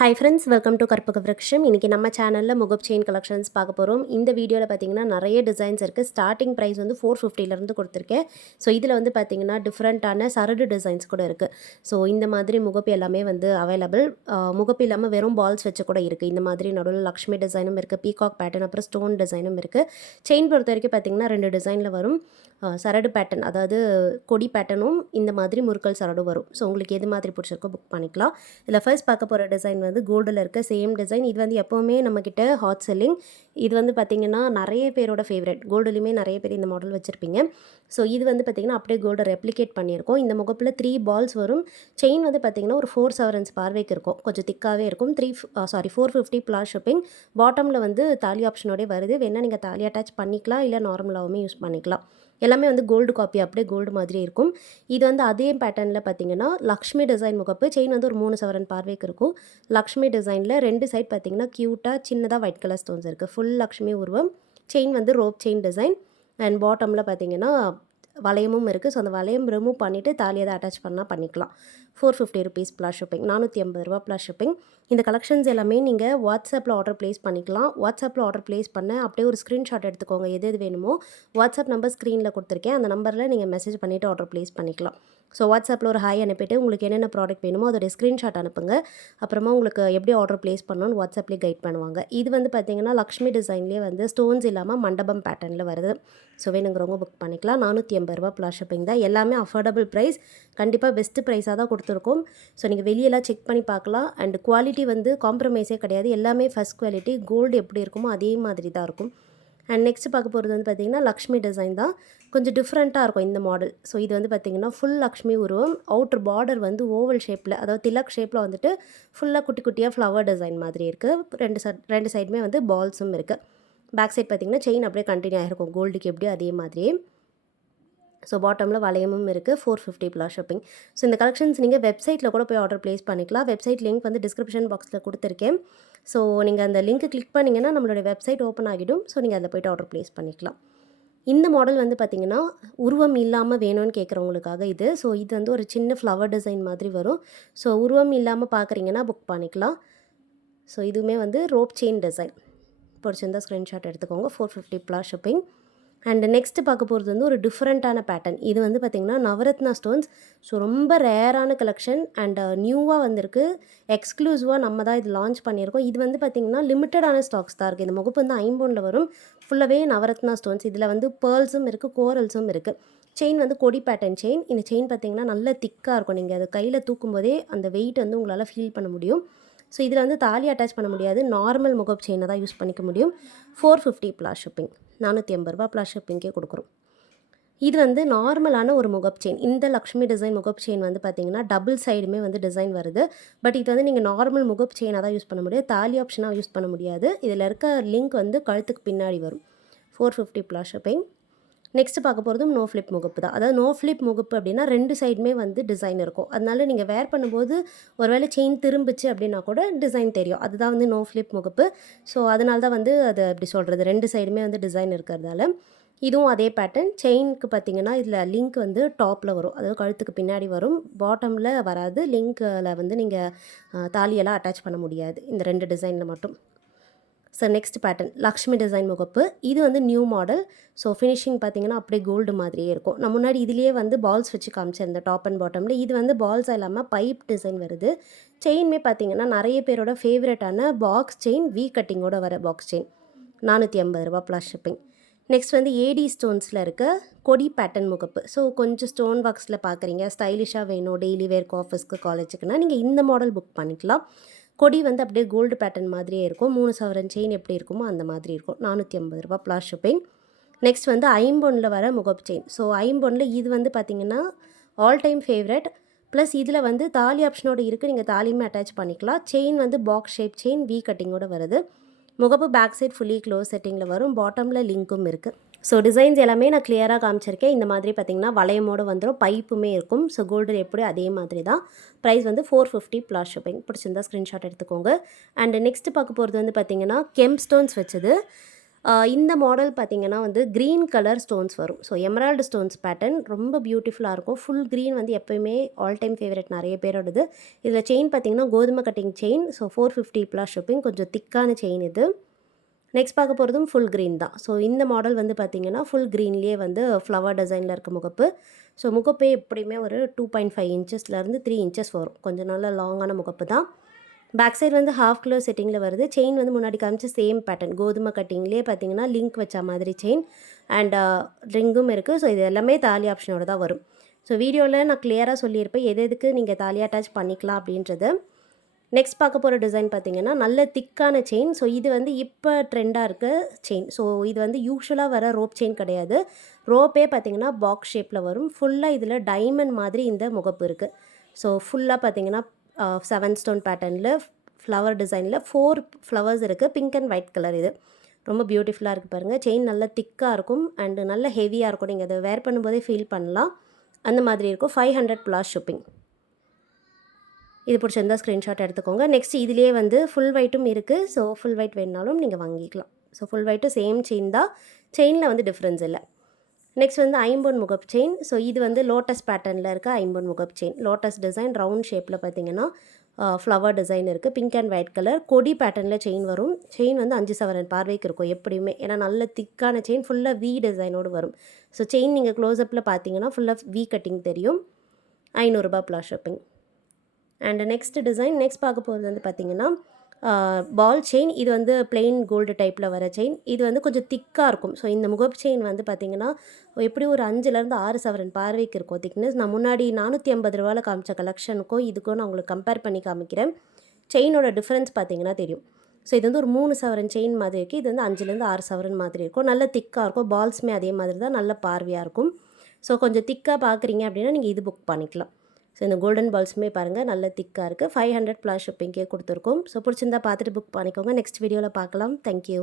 Hi friends welcome to Karpaga Vriksham. இன்றைக்கி நம்ம சேனலில் முகப் செயின் கலெக்ஷன்ஸ் பார்க்க போகிறோம் இந்த வீடியோவில் பார்த்தீங்கன்னா நிறைய டிசைன்ஸ் இருக்குது ஸ்டார்டிங் ப்ரைஸ் வந்து ஃபோர் ஃபிஃப்டிலேருந்து கொடுத்துருக்கேன். ஸோ இதில் வந்து பார்த்தீங்கன்னா டிஃப்ரெண்ட்டான சரடு டிசைன்ஸ் கூட இருக்குது ஸோ இந்த மாதிரி முகப்பு எல்லாமே வந்து அவைலபிள் முகப்பு இல்லாமல் வெறும் பால்ஸ் வச்சு கூட இருக்குது இந்த மாதிரி நடுவில் லக்ஷ்மி டிசைனும் இருக்குது பீகாக் பேட்டர்ன் அப்புறம் ஸ்டோன் டிசைனும் இருக்குது செயின் பொறுத்த வரைக்கும் பார்த்தீங்கன்னா ரெண்டு டிசைனில் வரும். சரடு பேட்டர்ன் அதாவது கொடி பேட்டர்னும் இந்த மாதிரி முறுக்கல் சரடும் வரும். ஸோ உங்களுக்கு எது மாதிரி பிடிச்சிருக்கோ புக் பண்ணிக்கலாம். இதில் ஃபர்ஸ்ட் பார்க்க போகிற டிசைன் வந்து கோல்டில் இருக்க சேம் டிசைன் இது வந்து எப்போவுமே நம்மக்கிட்ட ஹாட் செல்லிங் இது வந்து பார்த்திங்கன்னா நிறைய பேரோட ஃபேவரட் கோல்டுலையுமே நிறைய பேர் இந்த மாடல் வச்சுருப்பீங்க. ஸோ இது வந்து பார்த்திங்கன்னா அப்படியே கோல்டை ரெப்ளிகேட் பண்ணியிருக்கோம். இந்த முகப்பில் த்ரீ பால்ஸ் வரும். செயின் வந்து பார்த்திங்கன்னா ஒரு ஃபோர் செவரன்ஸ் பார்வைக்கு இருக்கும். கொஞ்சம் திக்காகவே இருக்கும். Three sorry four fifty plus shipping பாட்டமில் வந்து தாலி ஆப்ஷனோடய வருது. வேணால் நீங்கள் தாலி அட்டாச் பண்ணிக்கலாம். இல்லை நார்மலாகவுமே யூஸ் பண்ணிக்கலாம். எல்லாமே வந்து கோல்டு காப்பி அப்படியே கோல்டு மாதிரி இருக்கும். இது வந்து அதே பேட்டர்னில் பார்த்தீங்கன்னா லக்ஷ்மி டிசைன் முகப்பு செயின் வந்து ஒரு மூணு சவரன் பார்வைக்கு இருக்கும். லக்ஷ்மி டிசைனில் ரெண்டு சைட் பார்த்தீங்கன்னா க்யூட்டாக சின்னதாக ஒயிட் கலர் ஸ்டோன்ஸ் இருக்குது ஃபுல் லக்ஷ்மி உருவம். செயின் வந்து ரோப் செயின் டிசைன் அண்ட் பாட்டமில் பார்த்தீங்கன்னா வளையமும் இருக்குது ஸோ அந்த வளையம் ரிமூவ் பண்ணிவிட்டு தாலியை அதை அட்டாச் பண்ணால் பண்ணிக்கலாம். Four fifty rupees plus shipping நானூற்றி ஐம்பது ரூபா ப்ளஸ் ஷிப்பிங் இந்த கலெக்ஷன்ஸ் எல்லாமே நீங்கள் வாட்ஸ்அப்பில் ஆர்டர் ப்ளேஸ் பண்ணிக்கலாம். வாட்ஸ்அப்பில் ஆர்டர் ப்ளேஸ் பண்ண அப்படியே ஒரு ஸ்க்ரீன்ஷாட் எடுத்துக்கோங்க. எது எது வேணுமோ. வாட்ஸ்அப் நம்பர் ஸ்க்ரீனில் கொடுத்துருக்கேன். அந்த நம்பரில் நீங்கள் மெசேஜ் பண்ணிவிட்டு ஆர்டர் ப்ளேஸ் பண்ணிக்கலாம். ஸோ வாட்ஸ்அப்பில் ஒரு ஹாய் அனுப்பிட்டு உங்களுக்கு என்னென்ன ப்ராடக்ட் வேணுமோ அதோடைய ஸ்க்ரீன்ஷாட் அனுப்புங்க. அப்புறமா உங்களுக்கு எப்படி ஆர்டர் ப்ளேஸ் பண்ணணும்னு வாட்ஸ்அப்லேயே கைட் பண்ணுவாங்க. இது வந்து பார்த்தீங்கன்னா லக்ஷ்மி டிசைன்லேயே வந்து ஸ்டோன்ஸ் இல்லாமல் மண்டபம் பேட்டர்னில் வருது. ஸோ வேணுங்கிறவங்க புக் பண்ணிக்கலாம். நானூற்றி எண்பது ரூபா ப்ளாஸ் ஷிப்பிங் தான். எல்லாமே அஃபோர்டபுள் ப்ரைஸ் கண்டிப்பாக பெஸ்ட்டு ப்ரைஸாக தான் கொடுத்துருக்கோம். ஸோ நீங்கள் வெளியெல்லாம் செக் பண்ணி பார்க்கலாம். அண்ட் குவாலிட்டி வந்து காம்ப்ரமைஸே கிடையாது. எல்லாமே ஃபஸ்ட் குவாலிட்டி கோல்டு எப்படி இருக்குமோ அதே மாதிரி தான் இருக்கும். அண்ட் நெக்ஸ்ட் பார்க்க போகிறது வந்து பார்த்திங்கன்னா லக்ஷ்மி டிசைன் தான். கொஞ்சம் டிஃப்ரெண்ட்டாக இருக்கும் இந்த மாடல் ஸோ இது வந்து பார்த்திங்கன்னா ஃபுல் லக்ஷ்மி உருவம். அவுட்டர் பார்டர் வந்து ஓவல் ஷேப்பில் அதாவது திலக் ஷேப்பில் வந்துட்டு ஃபுல்லாக குட்டி குட்டியாக ஃப்ளவர் டிசைன் மாதிரி இருக்குது ரெண்டு சைட் ரெண்டு சைடுமே வந்து பால்ஸும் இருக்குது பேக் சைட் பார்த்திங்கன்னா செயின் அப்படியே கண்டினியூ ஆகிருக்கும் கோல்டுக்கு எப்படியோ அதே மாதிரியே. ஸோ பாட்டமில் வளையமும் இருக்குது four fifty plus shipping so இந்த கலெக்ஷன்ஸ் நீங்கள் வெப்சைட்டில் கூட போய் ஆர்டர் ப்ளேஸ் பண்ணிக்கலாம். வெப்சைட் லிங்க் வந்து டிஸ்கிரிப்ஷன் பாக்ஸில் கொடுத்துருக்கேன். ஸோ நீங்கள் அந்த லிங்க் கிளிக் பண்ணிங்கன்னா நம்மளுடைய வெப்சைட் ஓப்பன் ஆகிடும். ஸோ நீங்கள் அதில் போய்ட்டு ஆர்டர் ப்ளேஸ் பண்ணிக்கலாம். இந்த மாடல் வந்து பார்த்திங்கன்னா உருவம் இல்லாமல் வேணும்னு கேட்குறவங்களுக்காக இது. ஸோ இது வந்து ஒரு சின்ன ஃப்ளவர் டிசைன் மாதிரி வரும். ஸோ உருவம் இல்லாமல் பார்க்குறீங்கன்னா புக் பண்ணிக்கலாம். ஸோ இதுவுமே வந்து ரோப் செயின் டிசைன் பிடிச்சிருந்தால் ஸ்க்ரீன்ஷாட் எடுத்துக்கோங்க. Four fifty plus shipping and next பார்க்க போகிறது வந்து ஒரு டிஃப்ரெண்ட்டான பேட்டர்ன் இது வந்து பார்த்திங்கன்னா நவரத்னா ஸ்டோன்ஸ் ஸோ ரொம்ப ரேரான கலெக்ஷன் அண்ட் நியூவாக வந்திருக்கு. எக்ஸ்க்ளூசிவாக நம்ம தான் இது லான்ச் பண்ணியிருக்கோம். இது வந்து பார்த்திங்கன்னா லிமிட்டடான ஸ்டாக்ஸ் தான் இருக்குது இந்த முகப்பு வந்து ஐம்பொனில் வரும். ஃபுல்லாகவே நவரத்னா ஸ்டோன்ஸ் இதில் வந்து பேர்ல்ஸும் இருக்குது கோரல்ஸும் இருக்குது செயின் வந்து கொடி பேட்டர்ன் செயின் இந்த செயின் பார்த்திங்கன்னா நல்ல திக்காக இருக்கும். நீங்கள் அதை கையில் தூக்கும்போதே அந்த வெயிட் வந்து உங்களால் ஃபீல் பண்ண முடியும். ஸோ இதில் வந்து தாலி அட்டாச் பண்ண முடியாது. நார்மல் முகப் செயினை தான் யூஸ் பண்ணிக்க முடியும். ஃபோர் ஃபிஃப்டி ப்ளாஸ் ஷிப்பிங் நானூற்றி எண்பது ரூபா ப்ளஸ் ஷிப்பிங்கே கொடுக்குறோம். இது வந்து நார்மலான ஒரு முகப் செயின் இந்த லக்ஷ்மி டிசைன் முகப் செயின் வந்து பார்த்தீங்கன்னா டபுள் சைடுமே வந்து டிசைன் வருது. பட் இது வந்து நீங்கள் நார்மல் முகப் செயினாக தான் யூஸ் பண்ண முடியும். தாலி ஆப்ஷனாக யூஸ் பண்ண முடியாது. இதில் இருக்க லிங்க் வந்து கழுத்துக்கு பின்னாடி வரும். Four fifty plus shipping next பார்க்க போகிறதும் நோ ஃப்ளிப் முகப்பு தான். அதாவது நோ ஃப்ளிப் முகப்பு அப்படின்னா ரெண்டு சைடுமே வந்து டிசைன் இருக்கும். அதனால நீங்கள் வேர் பண்ணும்போது ஒருவேளை செயின் திரும்பிச்சு அப்படின்னா கூட டிசைன் தெரியும். அதுதான் வந்து நோ ஃப்ளிப் முகப்பு. ஸோ அதனால தான் வந்து அதை அப்படி சொல்கிறது ரெண்டு சைடுமே வந்து டிசைன் இருக்கிறதால. இதுவும் அதே பேட்டர்ன் செயினுக்கு பார்த்தீங்கன்னா இதில் லிங்க் வந்து டாப்பில் வரும். அதாவது கழுத்துக்கு பின்னாடி வரும். பாட்டமில் வராது. லிங்க்கில் வந்து நீங்கள் தாலியெல்லாம் அட்டாச் பண்ண முடியாது. இந்த ரெண்டு டிசைனில் மட்டும். So next pattern Lakshmi design முகப்பு. இது வந்து நியூ மாடல் ஸோ ஃபினிஷிங் பார்த்தீங்கன்னா அப்படியே கோல்டு மாதிரியே இருக்கும். நான் முன்னாடி இதுலேயே வந்து பால்ஸ் வச்சு காமிச்சிருந்தேன் டாப் அண்ட் பாட்டமில் இது வந்து பால்ஸ் இல்லாமல் பைப் டிசைன் வருது. செயின்மே பார்த்தீங்கன்னா நிறைய பேரோட ஃபேவரட்டான பாக்ஸ் செயின் வி கட்டிங்கோட வர பாக்ஸ் செயின் நானூற்றி ஐம்பது ரூபா ப்ளஸ் ஷிப்பிங் நெக்ஸ்ட் வந்து ஏடி ஸ்டோன்ஸில் இருக்க கொடி பேட்டர்ன் முகப்பு. ஸோ கொஞ்சம் ஸ்டோன் ஒர்க்ஸில் பார்க்குறீங்க ஸ்டைலிஷாக வேணும். டெய்லி வேர்க்கு ஆஃபீஸ்க்கு காலேஜுக்குன்னா நீங்கள் இந்த மாடல் புக் பண்ணிக்கலாம். கொடி வந்து அப்படியே கோல்டு பேட்டர்ன் மாதிரியே இருக்கும். மூணு சவரன் செயின் எப்படி இருக்குமோ அந்த மாதிரி இருக்கும். நானூற்றி ஐம்பது ரூபா ப்ளாஸ் ஷிப்பிங் நெக்ஸ்ட் வந்து ஐம்பொனில் வர முகப்பு செயின். ஸோ ஐம்பொனில் இது வந்து பார்த்திங்கன்னா ஆல் டைம் ஃபேவரட் ப்ளஸ் இதில் வந்து தாலி ஆப்ஷனோட இருக்குது நீங்கள் தாலியுமே அட்டாச் பண்ணிக்கலாம். செயின் வந்து பாக்ஸ் ஷேப் செயின் வி கட்டிங்கோட வருது. முகப்பு பேக் சைட் ஃபுல்லி க்ளோஸ் செட்டிங்கில் வரும். பாட்டமில் லிங்க்கும் இருக்குது ஸோ டிசைன்ஸ் எல்லாமே நான் கிளியராக காமிச்சிருக்கேன். இந்த மாதிரி பார்த்தீங்கன்னா வளையமோடு வந்துடும் பைப்புமே இருக்கும். ஸோ கோல்டு எப்படி அதே மாதிரி தான். ப்ரைஸ் வந்து ஃபோர் ஃபிஃப்டி ப்ளாஸ் ஷிப்பிங் பிடிச்சிருந்தா ஸ்க்ரீன்ஷாட் எடுத்துக்கோங்க. அண்ட் நெக்ஸ்ட் பார்க்க போகிறது வந்து பார்த்தீங்கன்னா கெம் ஸ்டோன்ஸ் வச்சது. இந்த மாடல் பார்த்தீங்கன்னா வந்து க்ரீன் கலர் ஸ்டோன்ஸ் வரும். ஸோ எமரால்டு ஸ்டோன்ஸ் பேட்டர்ன் ரொம்ப பியூட்டிஃபுல்லாக இருக்கும். ஃபுல் க்ரீன் வந்து எப்போயுமே ஆல் டைம் ஃபேவரட் நிறைய பேரோடது. இதில் செயின் பார்த்தீங்கன்னா கோதுமை cutting chain so four fifty plus shipping கொஞ்சம் திக்கான செயின் இது. நெக்ஸ்ட் பார்க்க போகிறதும் ஃபுல் க்ரீன் தான். ஸோ இந்த மாடல் வந்து பார்த்திங்கன்னா ஃபுல் க்ரீன்லேயே வந்து ஃப்ளவர் டிசைனில் இருக்க முகப்பு. ஸோ முகப்பே எப்படியுமே ஒரு டூ பாயிண்ட் ஃபைவ் இன்ச்சஸ்லேருந்து த்ரீ இன்ச்சஸ் வரும். கொஞ்சம் நல்ல லாங்கான முகப்பு தான். பேக் சைடு வந்து ஹாஃப் கிலோ செட்டிங்கில் வருது. செயின் வந்து முன்னாடி காமிச்ச சேம் பேட்டர்ன் கோதுமை கட்டிங்லேயே பார்த்தீங்கன்னா லிங்க் வச்ச மாதிரி செயின் அண்ட் ரிங்கும் இருக்குது ஸோ இது எல்லாமே தாலி ஆப்ஷனோட தான் வரும். ஸோ வீடியோவில் நான் கிளியராக சொல்லியிருப்பேன். எது எதுக்கு நீங்கள் தாலி அட்டாச் பண்ணிக்கலாம் அப்படின்றது. நெக்ஸ்ட் பார்க்க போகிற டிசைன் பார்த்தீங்கன்னா நல்ல திக்கான செயின் ஸோ இது வந்து இப்போ ட்ரெண்டாக இருக்க செயின் ஸோ இது வந்து யூஸ்வலாக வர ரோப் செயின் கிடையாது. ரோப்பே பார்த்தீங்கன்னா பாக்ஸ் ஷேப்பில் வரும். ஃபுல்லாக இதில் டைமண்ட் மாதிரி இந்த முகப்பு இருக்குது ஸோ ஃபுல்லாக பார்த்தீங்கன்னா செவன் ஸ்டோன் பேட்டர்னில் ஃப்ளவர் டிசைனில் ஃபோர் ஃப்ளவர்ஸ் இருக்குது பிங்க் அண்ட் ஒயிட் கலர் இது. ரொம்ப பியூட்டிஃபுல்லாக இருக்குது பாருங்கள் செயின் நல்லா திக்காக இருக்கும். அண்டு நல்ல ஹெவியாக இருக்கும். நீங்கள் அதை வேர் பண்ணும்போதே ஃபீல் பண்ணலாம். அந்த மாதிரி இருக்கும். ஃபைவ் ஹண்ட்ரட் ப்ளாஸ் ஷிப்பிங் இது பிடிச்சிருந்தா ஸ்க்ரீன்ஷாட் எடுத்துக்கோங்க. நெக்ஸ்ட் இதுலேயே வந்து ஃபுல் ஒயிட்டும் இருக்குது ஸோ ஃபுல் ஒயிட் வேணுனாலும் நீங்கள் வாங்கிக்கலாம். ஸோ ஃபுல் ஒயிட்டும் சேம் செயின் தான். செயினில் வந்து டிஃப்ரென்ஸ் இல்லை. நெக்ஸ்ட் வந்து ஐம்பொன் முகப் செயின் ஸோ இது வந்து லோட்டஸ் பேட்டர்னில் இருக்க ஐம்பொன் முகப் செயின் லோட்டஸ் டிசைன் ரவுண்ட் ஷேப்பில் பார்த்தீங்கன்னா ஃப்ளவர் டிசைன் இருக்குது பிங்க் அண்ட் ஒயிட் கலர் கொடி பேட்டர்னில் செயின் வரும். செயின் வந்து அஞ்சு சவரன் பார்வைக்கு இருக்கும் எப்படியுமே. ஏன்னா நல்ல திக்கான செயின் ஃபுல்லாக வி டிசைனோடு வரும். ஸோ செயின் நீங்கள் க்ளோஸ்அப்பில் பார்த்தீங்கன்னா ஃபுல்லாக வி கட்டிங் தெரியும். ஐநூறுரூபா plus shopping and next design next பார்க்க போகிறது வந்து பார்த்திங்கன்னா பால் செயின் இது வந்து பிளெயின் கோல்டு டைப்பில் வர செயின் இது வந்து கொஞ்சம் திக்காக இருக்கும். ஸோ இந்த முகப்பு செயின் வந்து பார்த்திங்கன்னா எப்படி ஒரு அஞ்சுலேருந்து ஆறு சவரன் பார்வைக்கு இருக்கும் திக்னஸ் நான் முன்னாடி நானூற்றி ஐம்பது ரூபாவில் காமிச்ச கலெக்ஷனுக்கும் இதுக்கும் நான் உங்களுக்கு கம்பேர் பண்ணி காமிக்கிறேன். செயினோட டிஃப்ரென்ஸ் பார்த்தீங்கன்னா தெரியும். ஸோ இது வந்து ஒரு மூணு சவரன் செயின் மாதிரி இருக்குது இது வந்து அஞ்சுலேருந்து ஆறு சவரன் மாதிரி இருக்கும். நல்ல திக்காக இருக்கும். பால்ஸுமே அதே மாதிரி தான் நல்ல பார்வையாக இருக்கும். ஸோ கொஞ்சம் திக்காக பார்க்குறீங்க அப்படின்னா நீங்கள் இது புக் பண்ணிக்கலாம். ஸோ இந்த கோல்டன் பால்ஸுமே பாருங்கள் நல்ல திக்காக இருக்குது ஃபைவ் ஹண்ட்ரட் ப்ளஸ் ஷிப்பிங்கே கொடுத்துருக்கோம். ஸோ பிடிச்சிருந்தா பார்த்துட்டு புக் பண்ணிக்கோங்க. நெக்ஸ்ட் வீடியோவில் பார்க்கலாம். தேங்க்யூ